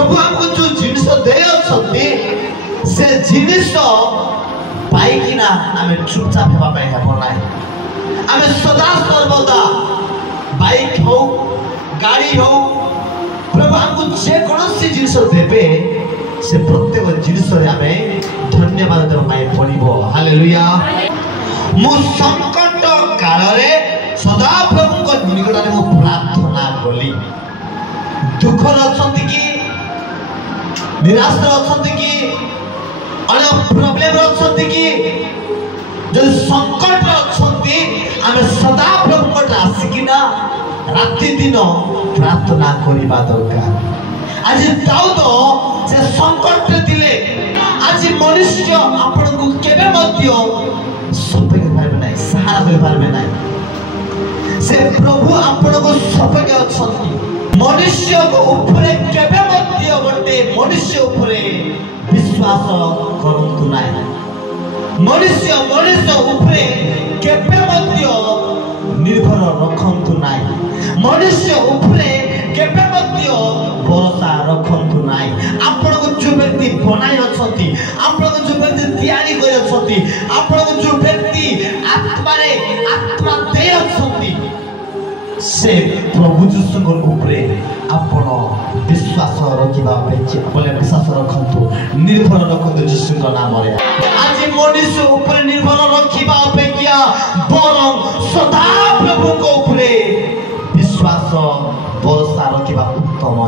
प्रभु हमको जो जिनिस दे अछंती से जिनिस पाइकिना आमे चुपचाप हेबा पाइ हेबो नै। आमे सदा सर्वदा बाइक हो गाड़ी हो प्रभु हमको जे कोनोसी जिनिस देबे से प्रत्येक जिनिस रे आमे धन्यवाद देबा पाइ पड़िबो। हालेलुया। मु संकट काल रे सदा प्रभु को निकट रे मु प्रार्थना कली। दुख अछंती कि निराश अछंती कि अने प्रॉब्लम अछंती कि जो संकट अछंती आमे सदा प्रभु को आसिकिना राति दिन प्रार्थना करिबा दरकार। आज दाऊद से संकट दिले आज मनुष्य आपण को केबे मध्य सफे पारबे नै सहारा दे पारबे नै। से प्रभु आपण को सफे अछंती मनुष्य को ऊपर केबे मध्य गोटे मनुष्य ऊपर विश्वास करंतु नाही। मनुष्य ऊपर केबे मध्य निर्भर रखंतु नाही। मनुष्य ऊपर केबे मध्य भरोसा रखंतु नाही। आपण को जो व्यक्ति बनाई अछंती आपण को जो व्यक्ति तैयारी कर अछंती आपण को जो व्यक्ति आत्मा दे अछंती से प्रभु यीशु ऊपर आपण विश्वास रखिबा बोले विश्वास रखंतु निर्भर रखंतु यीशु नाम रे। आज मनुष्य ऊपर निर्भर रखिबा अपेक्षा बरम सदा प्रभु को ऊपर विश्वास भरोसा रखिबा उत्तम।